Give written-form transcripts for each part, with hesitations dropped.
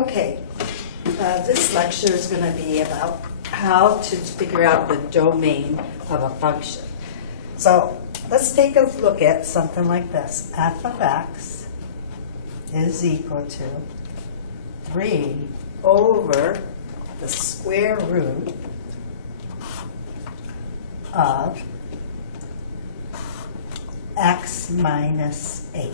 Okay, this lecture is going to be about how to figure out the domain of a function. So let's take a look at something like this. F of x is equal to 3 over the square root of x minus 8.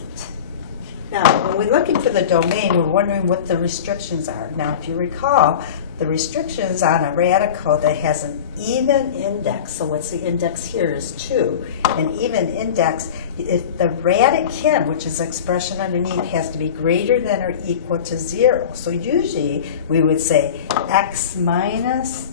Now, when we're looking for the domain, we're wondering what the restrictions are. Now, if you recall, the restrictions on a radical that has an even index, so what's the index here is 2, an even index, if the radicand, which is the expression underneath, has to be greater than or equal to 0. So usually we would say x minus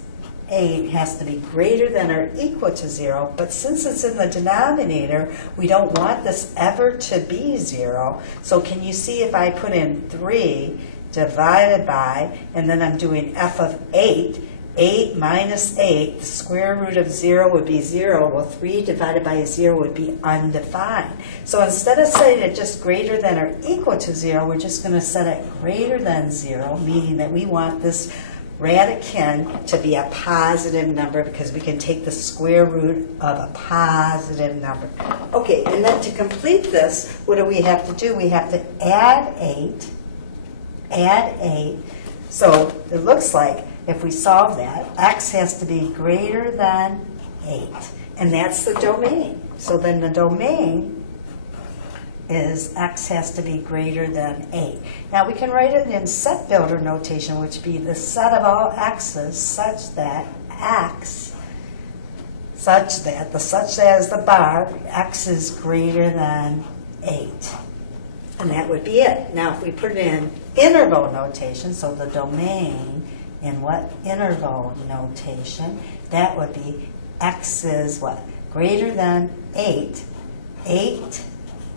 8 has to be greater than or equal to 0, but since it's in the denominator, we don't want this ever to be 0. So can you see if I put in 3 divided by, and then I'm doing f of 8, 8 minus 8, the square root of 0 would be 0. Well, 3 divided by 0 would be undefined. So instead of setting it just greater than or equal to 0, we're just going to set it greater than 0, meaning that we want this radicand to be a positive number because we can take the square root of a positive number. Okay, and then to complete this, what do we have to do? We have to add 8. So it looks like if we solve that, x has to be greater than 8. And that's the domain. So then the domain is x has to be greater than 8. Now we can write it in set builder notation, which would be the set of all x's such that x, such that is the bar, x is greater than 8. And that would be it. Now if we put it in interval notation, so the domain in what interval notation, that would be x is what? Greater than 8, 8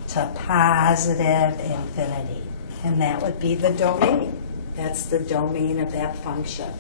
to positive infinity. And that would be the domain. That's the domain of that function.